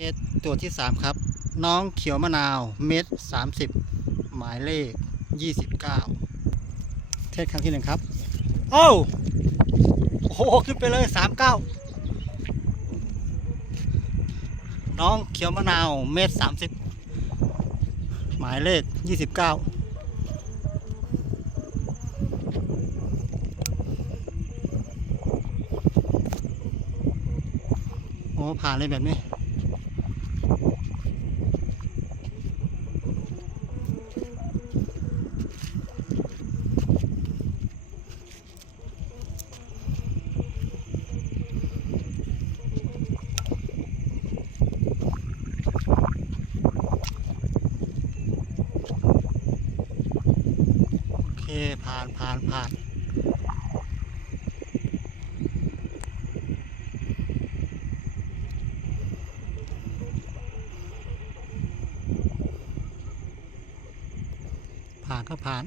เอสตัวที่สามครับ น้องเขียวมะนาวเม็ดสามสิบหมายเลขยี่สิบเก้าเทสครั้งที่หนึ่งครับ โอ้วโอ้โหขึ้นไปเลยสามเก้าน้องเขียวมะนาวเม็ดสามสิบหมายเลขยี่สิบเก้าโอ้ผ่านเลยแบบนี้ ผ่านผ่านผ่านผ่านก็ผ่าน